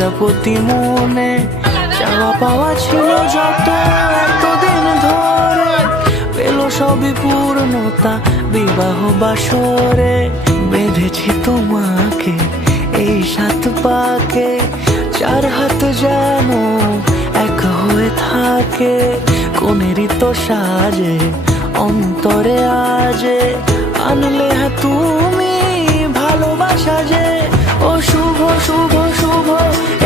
প্রজাপতি মনে চাওয়া পাওয়া ছিল যত এতদিন ধরে, পেল সবই পূর্ণতা বিবাহ বাসরে। বেঁধেছি তোমাকে এই 7 পাকে, 4 হাত যেন এক হয়ে থাকে। কোনেরই তো সাজে অন্তরে আজে, আনলে হ্যাঁ তুমি ভালোবাসা যে। ও শুভ শুভ শুভ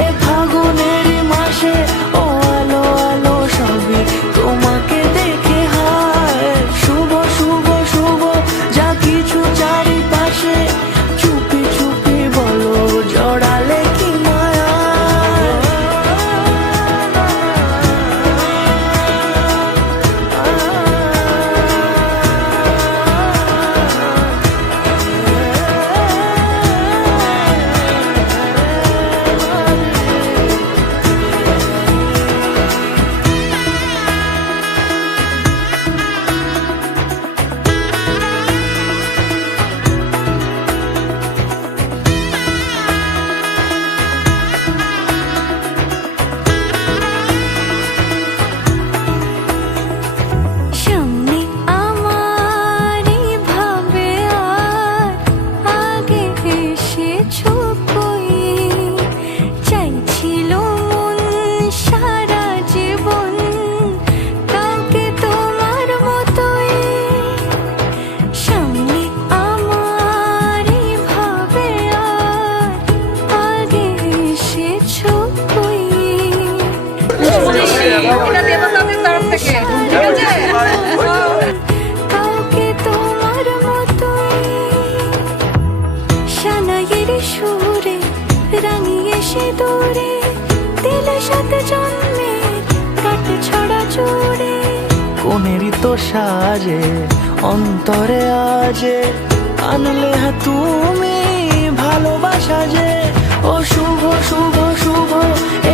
এ ফাগুনেরই মাসে, ও আলো আলো সবই তোমাকে দেখে হায়। শুভ শুভ শুভ যা কিছু চারিপাশে, চুপি চুপি বলো জড়ালে কি মায়া। সুরে রাঙিয়ে সে দূরে দিল 7 জন্মের কাট ছড়া জুড়ে। কোনেরই তো সাজে অন্তরে আজে, আনলে হ্যাঁ তুমি ভালোবাসা যে। ও শুভ শুভ শুভ এ